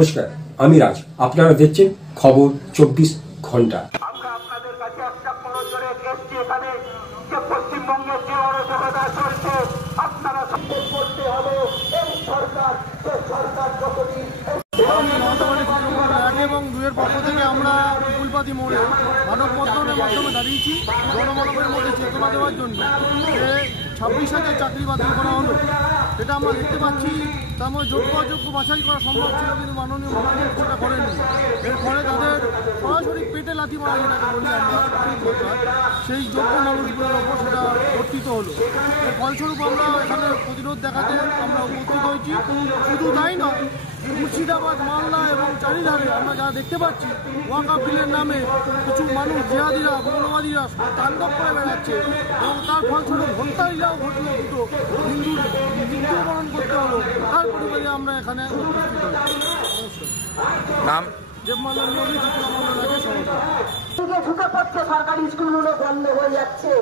নমস্কার, আমি রাজ। আপনারা দেখছেন খবর 24 ঘন্টা। আমরা আপনাদের কাছে একটা পরজরে এসেছি এখানে যে পশ্চিমবঙ্গে যে অরাজকতা চলছে আপনারা সাপোর্ট করতে হবে। এই সরকার যে সরকার যতদিন এবং দুয়ের পক্ষ থেকে আমরা ফুলপাতি মোড়ে মানব বন্ধনের মাধ্যমে দাঁড়িয়েছি জনমানবের মধ্যে চেতনা দেওয়ার জন্য যে 26,000 চাকরি বাতিল করা হলো। সেটা আমরা দেখতে পাচ্ছি। তার মধ্যে যোগ্য অযোগ্য বাছাই করা সম্ভব ছিল, কিন্তু মাননীয় মুখ্যমন্ত্রী সেটা করেননি। এর ফলে তাদের সরাসরি পেটে লাথি মারা যেটাকে বলি আমরা, সেই যোগ্য মানুষগুলোর ওপর সেটা গঠিত হলো। এর ফলস্বরূপ আমরা এখানে প্রতিরোধ দেখাতে আমরা উপস্থিত হয়েছি। শুধু তাই নয়, মুর্শিদাবাদ, মালদা এবং চারিধারে আমরা যা দেখতে পাচ্ছি ওয়াকফ বিলের নামে কিছু মানুষ জেহাদিরা, মৌলবাদীরা তাণ্ডব করে বেড়াচ্ছে এবং তার ফলস্বরূপ হত্যালীলাও ঘটলো। দুটো মৃত্যুবরণ করতে হলো। তার পরিবারে আমরা এখানে নাম ঢুকে পড়ছে, সরকারি স্কুলগুলো বন্ধ হয়ে যাচ্ছে।